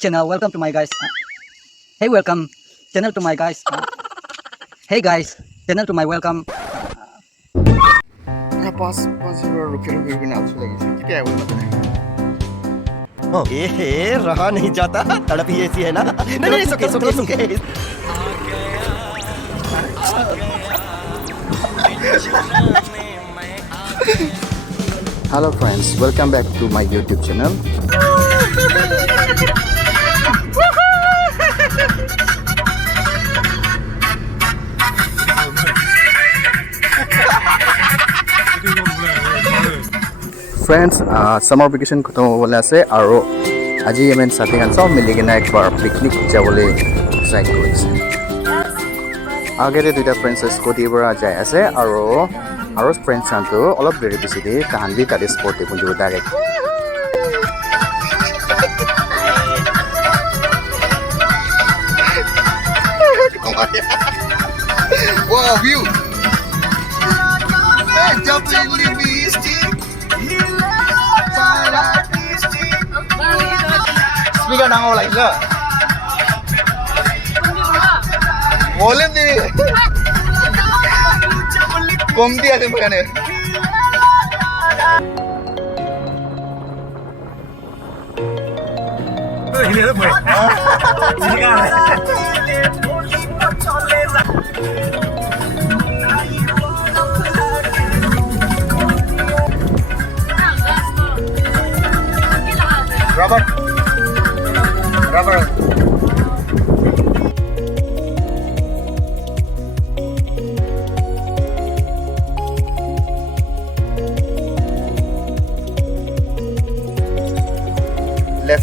channel, welcome to my guys. Hey, welcome channel to my guys. Hey guys, channel to my welcome. पास रुके बिना अच्छा लगी थी क्या है वो रहा नहीं जाता तड़प ही ऐसी है ना नहीं सुके Hello friends, welcome back to my YouTube channel. Friends, summer vacation खत्म होने से आरो आज ही हमें साथी हैं सब मिलेंगे ना एक बार पिकनिक जावले डिसाइड करें से आगे दे दूसरा फ्रेंड्स स्कूटी पर आ जाए ऐसे आरो फ्रेंड्स हैं तो अलग देरी बिसी दे कहानी भी तारे स्पॉट पे मुझे direct wow view speaker nangol lagi ke? Volume ni komdi ada bukan ya? Ini apa? Robert.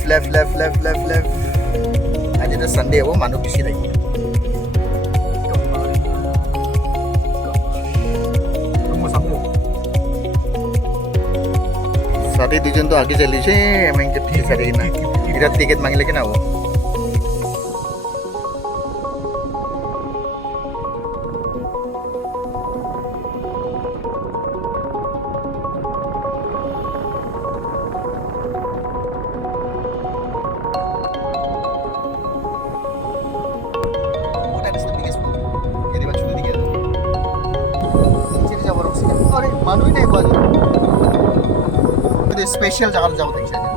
Left. Aja dah Sunday, wo manu bisi lagi. साथी दुजन तो आगे चली छे मैं जब पीछे चली ना इधर टिकट मांगे लेकिन आओ मानू ही नहीं बाजू स्पेशल जगह जाओ देख सकते हैं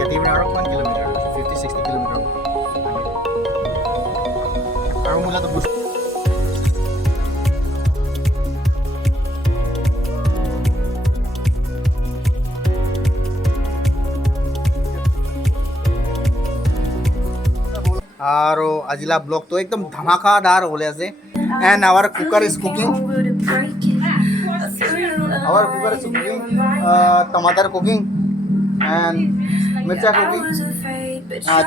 यदि में और 1 किलोमीटर 50-60 किलोमीटर और मुझे तो आरो आजिला ब्लॉग तो एकदम धमाकादार होले আছে and our cooker is cooking tomato cooking and mircha cooking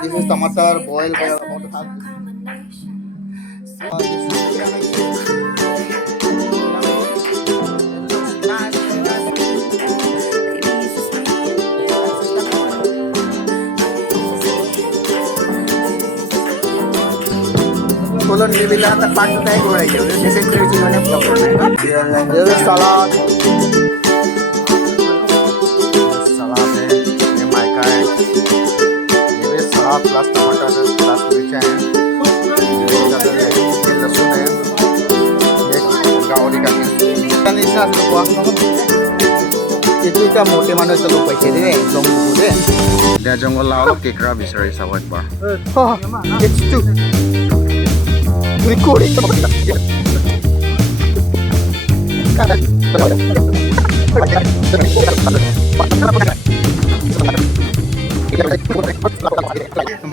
this is tomato boil by about half Kalau ni bila tak pakai tak boleh. Jadi saya kerja banyak program. Jadi salad है, ये मायका है. ये salad plus टमाटर plus मिर्च है. ये लहसुन है. एक गावरी का. Ini sah semua. Itu kita mote mana itu lupa jadi ni, Longvoku deh. Dia jengol lalu kekra bisa risawat bah. Oh, it's too. Recording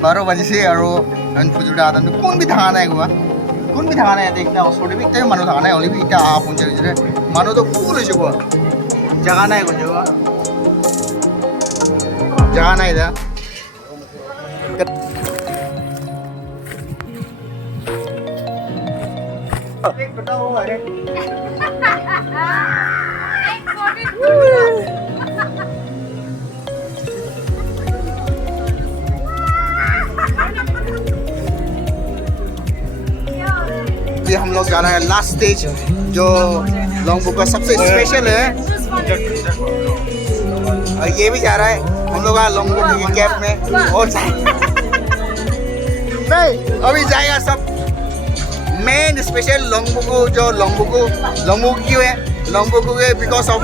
बारह बजे से आरो फुजुड़ा आता है कौन भी थाना है हुआ कौन भी थाना है देखना उस छोटे भी इतने मानो थाना है ओली भी इतना आप उनसे जिसे मानो तो कूल है जो जगह ना है कुछ जगह ना इधर ये हम लोग जा रहे हैं लास्ट स्टेज जो लॉन्गवॉक का सबसे स्पेशल है और ये भी जा रहा है हम लोग लोंगबोको की कैब में और नहीं अभी जाएगा सब मेन स्पेशल लोंगबोको जो लोंगबोको क्यों है लोंगबोको के बिकॉज ऑफ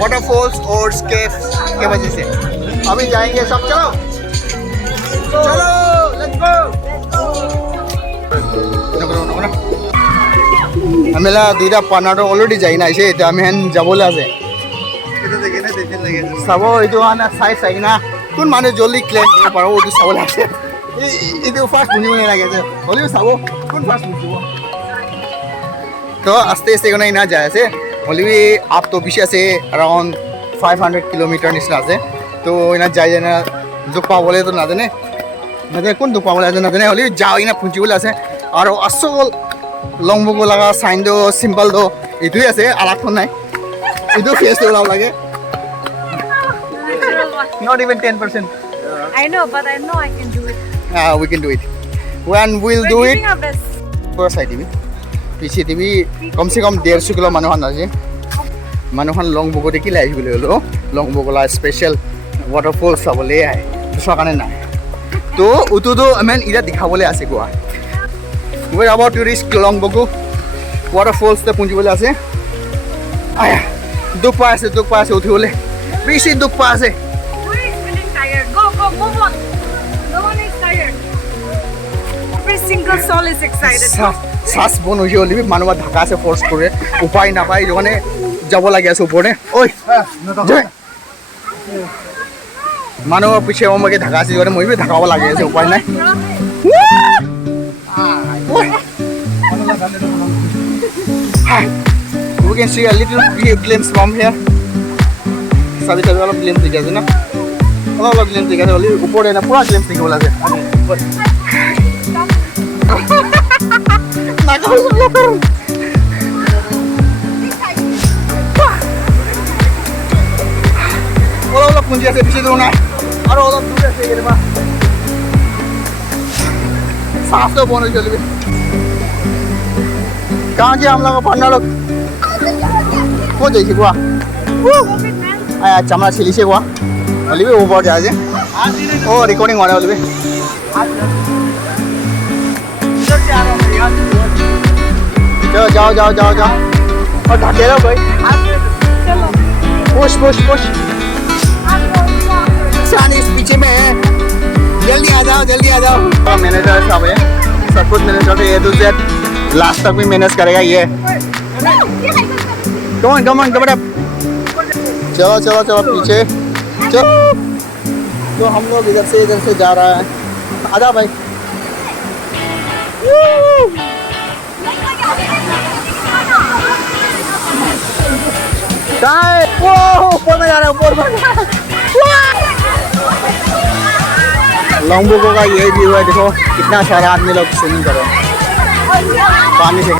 वाटरफॉल्स और केव्स के वजह से अभी जाएंगे सब चलो चलो लेट्स गो आमेला दुईटा पार्टनार अलरेडी जाई ना इसे तो आमेन जाबोले আছে চাব এইটো মানে চাই কিনা কোন মানুহ জলদি ক্লেম কৰিব পাৰো এইটো চাবলৈ আছে এইটো ফাৰ্ষ্ট শুনিব নালাগে যে হ'লেও চাব কোন ফাৰ্ষ্ট বুজিব তো আস্তে আস্তে কোনে না যায় আছে হ'লেও আপ তো বেছি আছে अराउंड 500 কিলোমিটার নিচিনা আছে তো ইনা যায় না জোক পাবলৈ তো নাজানে কোন জোক পাবলৈ নাজানে হ'লেও যাও ইনা ফুজিবলৈ আছে আৰু আসল লংবুকো লগা সাইন দো সিম্পল দো এইটোই আছে আলাকটো নাই এইটো ফেস তো লাগে not even 10%. I know, but I know I can do it. We can do it. When we'll do We're it, giving our best. पूरा साइड भी पीछे भी कम से कम 150 किलो मानुहान আছে मानुहान লংবুকো দেখি লাই বলে হলো লংবুকো লা স্পেশাল ওয়াটারফল চাবলে আহে সকানে না তো উতুটো আমেন ইরা দেখাবলে আছে Goa we are about to reach লংবুকো waterfalls তে পৌঁছিবলে আছে আয়া দুখ পাছে উঠিবলে বেশি দুখ পাছে Who is feeling tired? Go, move on. No one is tired. Every single soul is excited. শ্বাস বন হয়ে হলে মানুষ ঢাকা আছে ফোর্স করে উপায় না পাই যখন যাব লাগে আছে উপরে ওই মানুষ পিছিয়ে আমাকে ঢাকা আছে যখন মই ঢাকাব লাগে আছে উপায় নাই We can see a little glimpse from here. Sabi অলপ glimpse দিকে আছে না অলপ glimpse দিকে আছে উপরে না পুরা glimpse দিকে বলা আছে অলপ পুঞ্জি আছে বেশি দূর না আর অলপ দূর আছে এরবা सांस तो बोनो चलबे कहां जे हम लोग पढ़ना लोग को जाई छी गोवा आया चमड़ा छिली से गोवा ओलिबे ऊपर जा जे ओ रिकॉर्डिंग हो रहा है ओलिबे जाओ और ढके रहो भाई पुश चाइनीज पीछे में है जल्दी आ जाओ मैनेजर साहब है सब कुछ manager A to Z last तक भी मैनेज करेगा ये कम ऑन चलो पीछे चलो तो हम लोग इधर से जा रहा है आजा भाई ऊपर में जा रहा है ऊपर में लॉन्गबुको का ये व्यू है देखो कितना सारा आदमी लोग स्विमिंग कर रहे हैं पानी से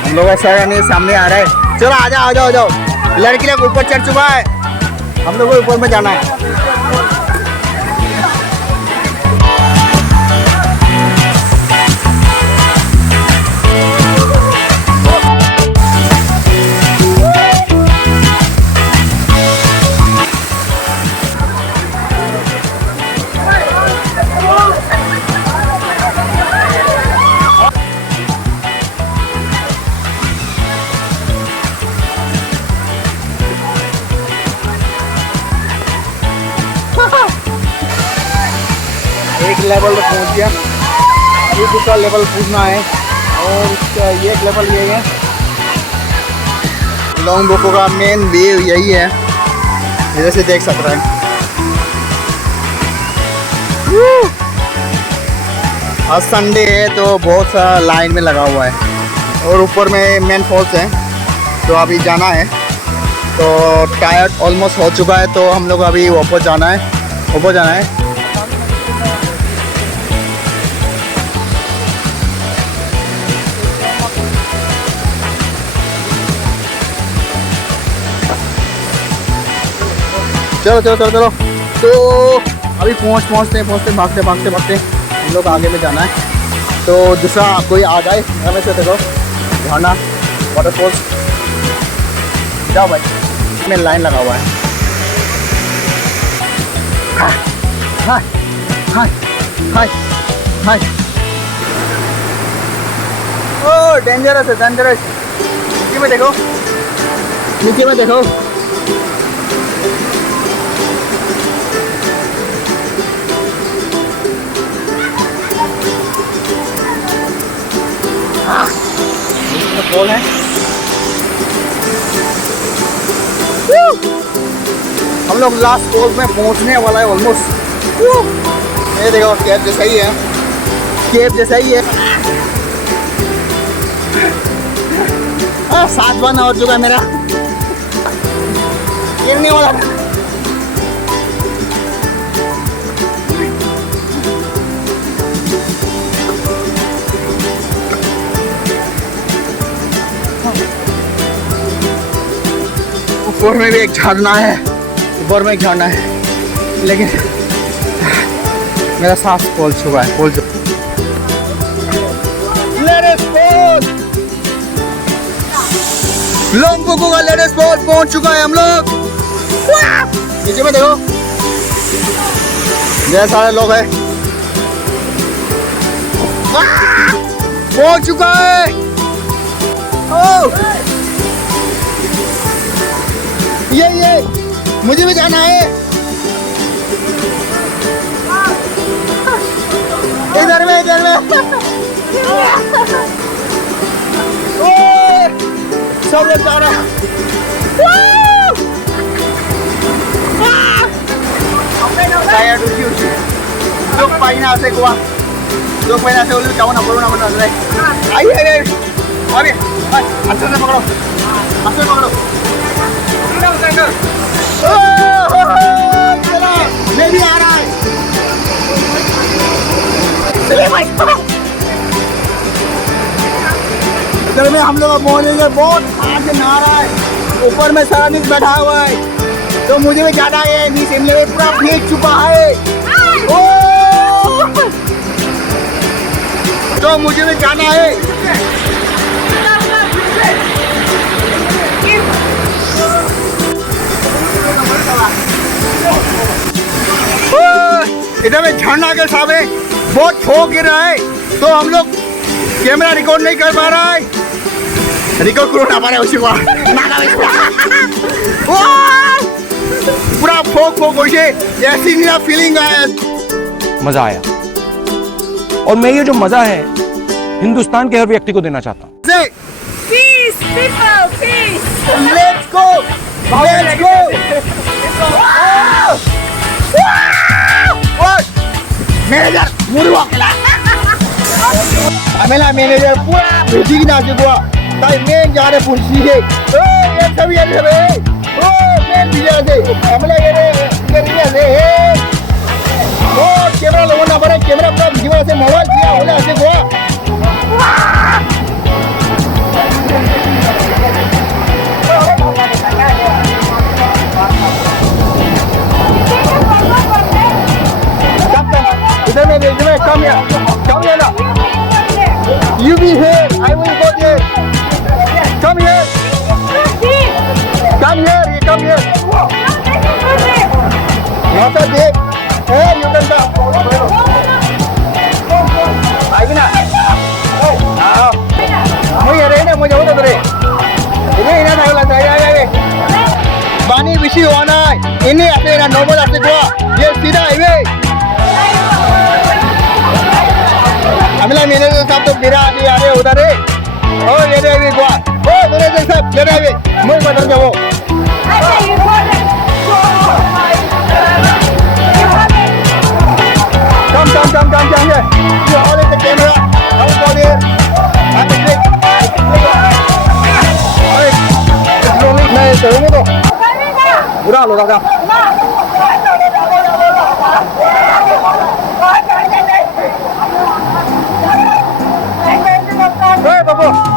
हम लोग ऐसा सामने आ रहा है चलो आ जाओ लड़की लोग ऊपर चढ़ चुका है हम लोग को ऊपर में जाना है एक लेवल पे पहुंच गया ये दूसरा लेवल पूछना है और ये लेवल ये है लॉन्गबुको का मेन व्यू यही है इधर से देख सकता है आज संडे है तो बहुत सा लाइन में लगा हुआ है और ऊपर में मेन फॉल्स है तो अभी जाना है तो टायर ऑलमोस्ट हो चुका है तो हम लोग अभी ऊपर जाना है चलो तो अभी पहुँचते भागते हम लोग आगे में जाना है तो तो दूसरा कोई आ जाए हमें से देखो झरना वाटरफॉल्स जाओ भाई में लाइन लगा हुआ है हाय हाय हाय हाय ओ डेंजरस है डेंजरस नीचे में देखो नीचे में देखो फॉल है हम लोग लास्ट फॉल में पहुंचने वाला है ऑलमोस्ट ये देखो केव जैसा ही है केव जैसा ही है 7 बार हो चुका है मेरा गिरने वाला ऊपर में भी एक झरना है ऊपर में एक झरना है लेकिन मेरा सांस फूल चुका है फूल लोंगवोकू का लेटेस्ट फॉल पहुंच चुका है हम लोग नीचे में देखो ढेर सारे लोग हैं पहुंच चुका है ये मुझे भी जाना है इधर में सब लोग जा रहे हैं लोग पाइना से गोवा लोग पाइना से उल्लू चावना बोलना बना रहे आइए अभी अच्छे से पकड़ो मैं भी आ रहा है इधर में हम लोग का बहुत हाथ से नहा रहा है ऊपर में सारा दिन बैठा हुआ है तो मुझे भी जाना है शिमले में पूरा भीग चुका है तो मुझे भी जाना है इधर में झरना के सामने बहुत फॉग गिर रहा है तो हम लोग कैमरा रिकॉर्ड नहीं कर पा रहा है रिकॉर्ड करो ना पा रहे उसी को पूरा फॉग वैसे ऐसी नहीं फीलिंग आया मजा आया और मैं ये जो मजा है हिंदुस्तान के हर व्यक्ति को देना चाहता हूँ Peace, people, peace. Let's go! Let's go! Manager मुर्गा खेला हमें मैनेजर पूरा भेजी की नाचे को ताई मैं जा रहे पुलिस के ओ ये सब ओ मैं बिजा से हमला ये रे ओ कैमरा लोगों ना पड़े कैमरा अपना जीवन से मोबाइल किया बोले ऐसे को come here now. You be here, I will go there. Come here. Come here. Not a day. Hey, you can come. Ayo na. मुझे रहने मुझे होता तो रे इन्हें इन्हें नहीं लगता है पानी विषय होना इन्हें ऐसे ना नॉर्मल ऐसे को ये सीधा हाईवे हमला मेरे साथ तो गिरा अभी आ रहे उधर है ओ ये रे भी को ओ मेरे सब ले रहे हैं मुझे बता दो come here you hold the camera don't go there I'm the click मैं चलूंगा तो बुरा लो दादा Hey बाबू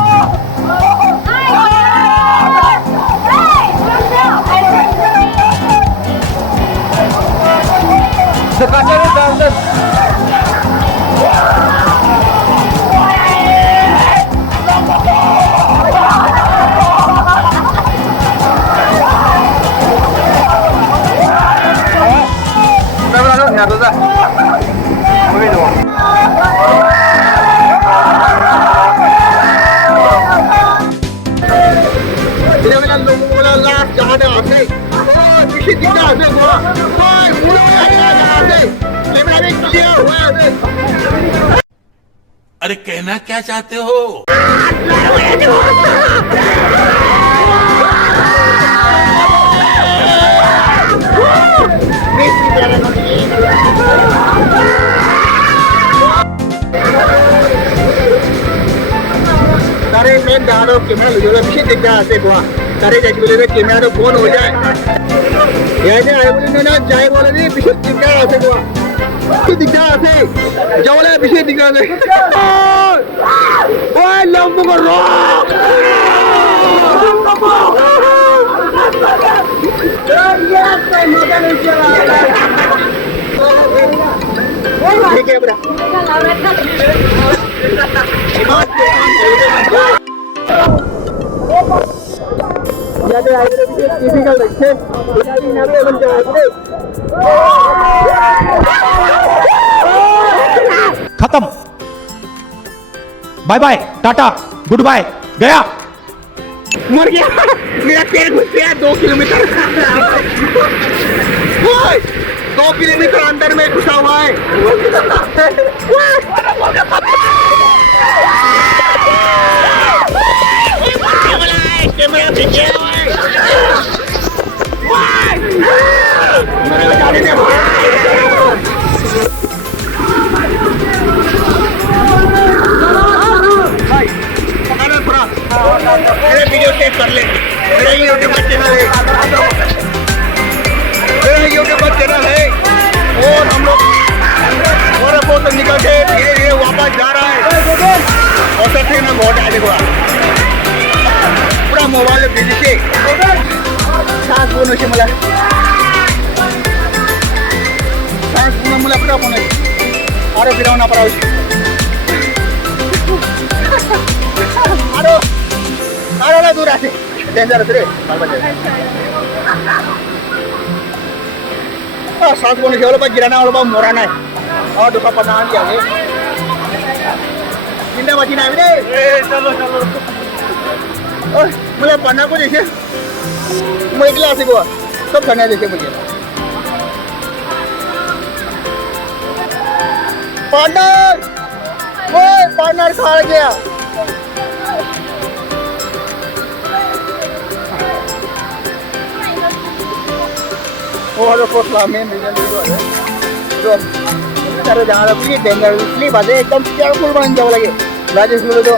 कहना क्या चाहते हो? तारे मैं दारो कैमरा वीडियो पीछे दिख रहा है गोवा तारे जाके बोले रे कैमरा तो फोन हो जाए ये जाए बोले ना जाए बोले रे पीछे दिख रहा है गोवा पीछे दिख रहा है जाओ ले पीछे दिख रहा है ओए लंबोको रॉक ठीक है ब्रा खत्म, bye bye, tata, good bye, गया। मर गया मेरा पैर घुस गया 2 किलोमीटर 2 किलोमीटर अंदर में घुसा हुआ है कैमरा पीछे मेरे वीडियो सेव कर ले मेरा यूट्यूब चैनल है और हम लोग बहुत निकल के धीरे धीरे वापस जा रहा है और सच्ची में बहुत आगे हुआ पूरा मोबाइल बिजी से सांस बोनो से मला सांस बोनो मला पूरा बोनो अरे फिरवना पड़ा अरे अरे दूर आसे डेंजरस रे सांस बोनो से वाला पर गिराना वाला पर मोराना है और दूसरा पता नहीं आगे जिंदा बची ना रे चलो चलो मुझे पढ़ना को जैसे मैं एक क्लास को सब करना जैसे मुझे पार्टनर वो पार्टनर खा गया वो वाला पोस्ला में रीजन है जो तारे जहाँ रखी डेंजर स्लीप आते एकदम केयरफुल बन जाओ लगे राजेश बोले तो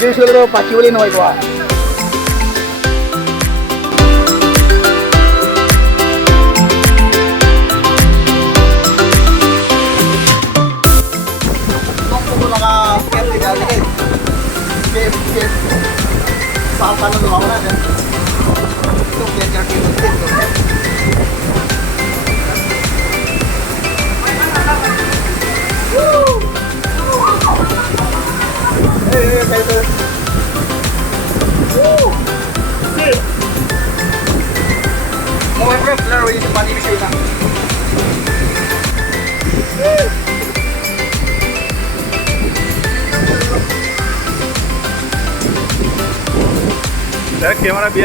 जिस बोले तो पाची बोली नहीं हुआ कैमरा भी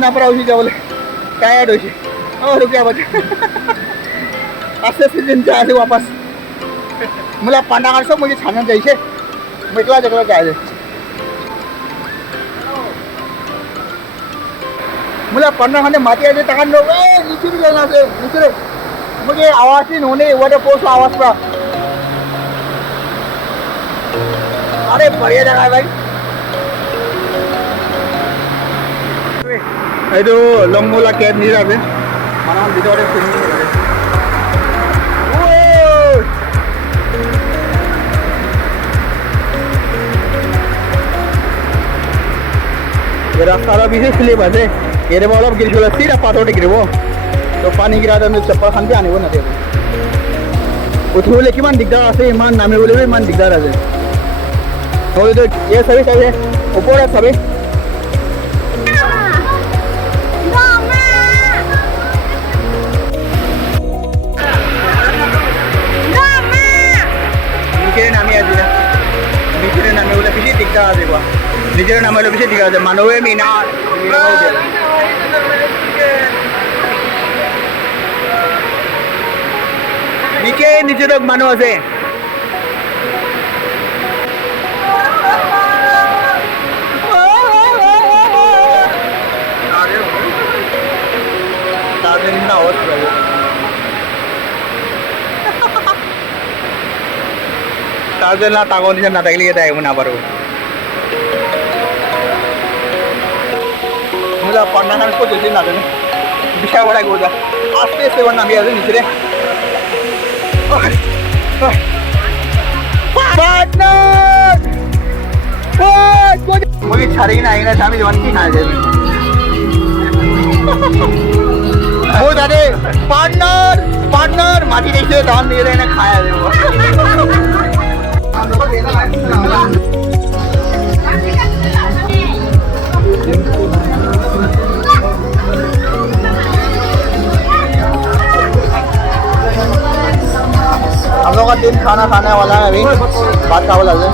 ना पर उसी बोले टायर्ड होशी और रुक बचे आस्ते दिन जाए वापस मुला पांडा काढसो मुझे छानन जायचे मेकला जगला जायचे मुला पांडा खाने माती आते तकान लो नीचे भी जाना से नीचे मुझे आवाज नहीं होने वाटरफॉल्स आवाज पड़ा अरे बढ़िया जगह है भाई itu Longvoku kayak ni lah ben, mana orang video orang film ni. Wow, ये रास्ता अभी से स्लिप है, ये रे वाला गिर गया सीधा पाथर टे गिरे वो, तो पानी गिरा था तो चप्पल खान पे आने वो ना थे। उठो लेकिन मान दिखता है, मान नामे बोले भी मान दिखता है। तो ये सभी ऊपर है सभी। निजे नाम लोग दिखा दे मानवे मीना निके निजे लोग मानो से চাৰ্জাৰ না টাগৰ নিচিনা নাথাকিলে এটা আহিব নাপাৰোঁ মই যা পান্নাখান ক'ত গৈছে নাজানো বিশাল বৰাই গৈ যা আস্তে আস্তে এবাৰ নামি আছো নিচে मुझे छाड़ी ना आईना शामी जवान की खाए थे वो दादे पार्टनर माटी देखते दान दे रहे ना खाया थे वो हम लोग का दिन खाना खाने वाला है अभी बात का वाला है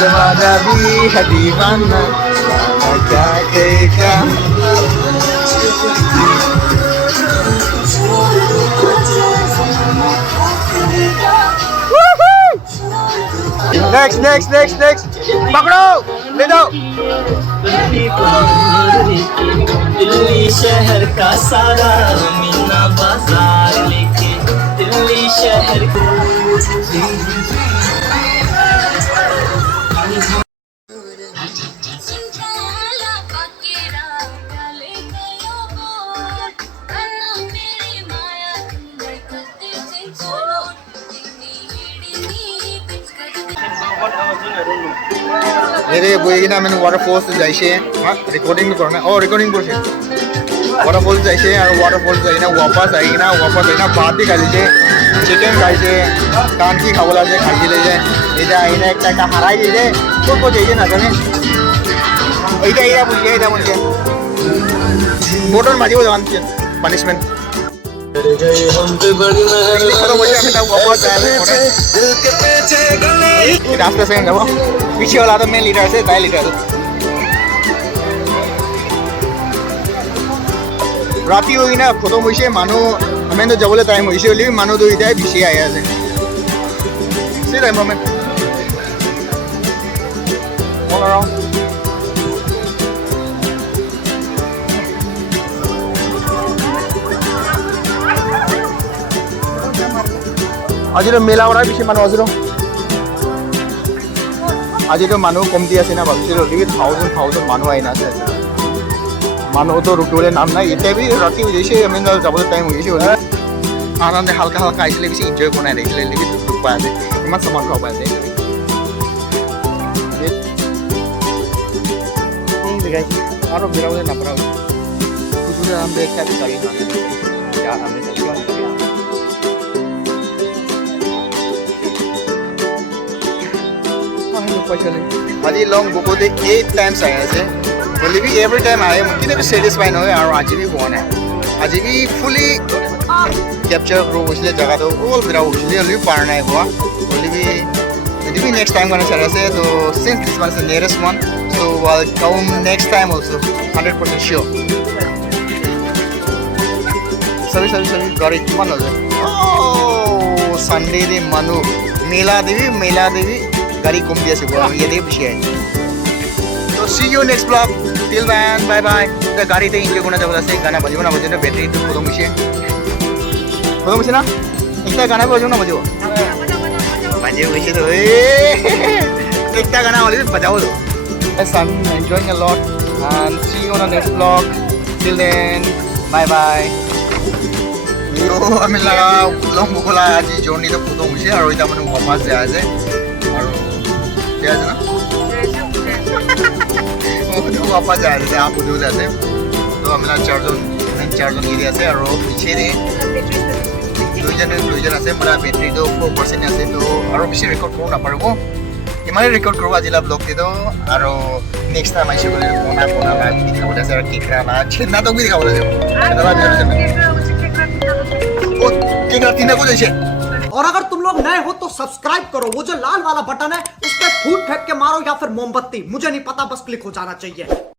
जमाना भी है दीवाना क्या कहेगा नेक्स्ट पकड़ो ले जाओ दिल्ली शहर का सारा मीना बाजार लेके दिल्ली शहर को मेरे बोई ना मैंने वाटरफॉल्स जाइसे हाँ रिकॉर्डिंग करना ओ रिकॉर्डिंग करছে वाटरफॉल्स जाइसे और वाटरफॉल्स जाइना वापस आइना भात ही खाइছে चिकेन खाइছে कान की खावला जे खाइ ले जे এটা আইনা একটা হারাই দিলে কোন যাইছে না জানে এইটা বুঝিয়ে মোটর মারিও জানছে পানিশমেন্ট रास्ते से जाओ पीछे वाला तो मैं लीटर से 2 लीटर राती हुई ना खतम हुई मानु हमें तो जबले टाइम हुई मानु तो इतना बेसि आया से टाइम मोमेंट all around আজি তো মেলা ওরা বেশি মানুষ আজি তো মানুহ কমতি আছে না ভাবিছিলো থাউজেন্ড মানুহ আহি না আছে মানুহ তো রুকলে নাম নাই এতিয়া বি রাতি হৈ গৈছে আমি যাবলৈ টাইম হৈ গৈছে আনন্দে হালকা আহিছিলে বেছি এনজয় বনাই দেখিলে লিবি টুক পাই আছে ইমান সামান খাব পাই আছে আৰু বিৰাবলৈ নাপাৰা কুকুৰে আম বেগ কাটি গাড়ী নাহে যা আমি আজি লংভোকু 8 টাইমছ আহি আছে বলি বি এভৰি টাইম আহে কিন্তু চেটিছফাই নহয় আৰু আজি বি হোৱা নাই আজি বি ফুলি কেপচাৰ কৰিব গৈছিলে জেগাটো অল বিৰা গৈছিলে হ'লেও পাৰ নাই হোৱা বলি বি যদি বি নেক্সট টাইম কাৰণে চাই আছে তো since this one is the nearest one so' we'll come next time also' 100% sure চাবি গাড়ী কিমান হৈ যায় চানডে দে মানুহ মেলা দেৱী गाड़ी कम दिया से ये दे पीछे है तो see you next blog till then bye bye द गाड़ी ते एंजॉय करना जबला से गाना बजो ना बैटरी तो खत्म होइसे ना एकटा गाना बजो ना बजो होइसे तो एकटा गाना वाली बजाओ तो yes I'm enjoying a lot and see you on the next vlog till then bye bye yo আমি লাগা লংভোকুলা আজি জর্নি তো খতম হইছে আর ওইটা মানে ওয়াপাস যায় আছে क्या है ना वो वापस जा रहे थे आप उधर जाते तो हमारा चार्जर एरिया से और पीछे दे दुईजन আছে मेरा बैटरी तो 4% আছে तो और বেশি রেকর্ড করব না পারবো ইমানে রেকর্ড করব আজিলা ব্লগ দিতো আর নেক্সট টাইম আইছে বলে কোনা লাগি দিখাবো আছে আর কেকরা না ছেনা তো কি দিখাবো লাগে দাদা কেকরা তিনটা কো যাইছে और अगर तुम लोग नए हो तो सब्सक्राइब करो वो जो लाल वाला बटन है उस पर फूट फेंक के मारो या फिर मोमबत्ती मुझे नहीं पता बस क्लिक हो जाना चाहिए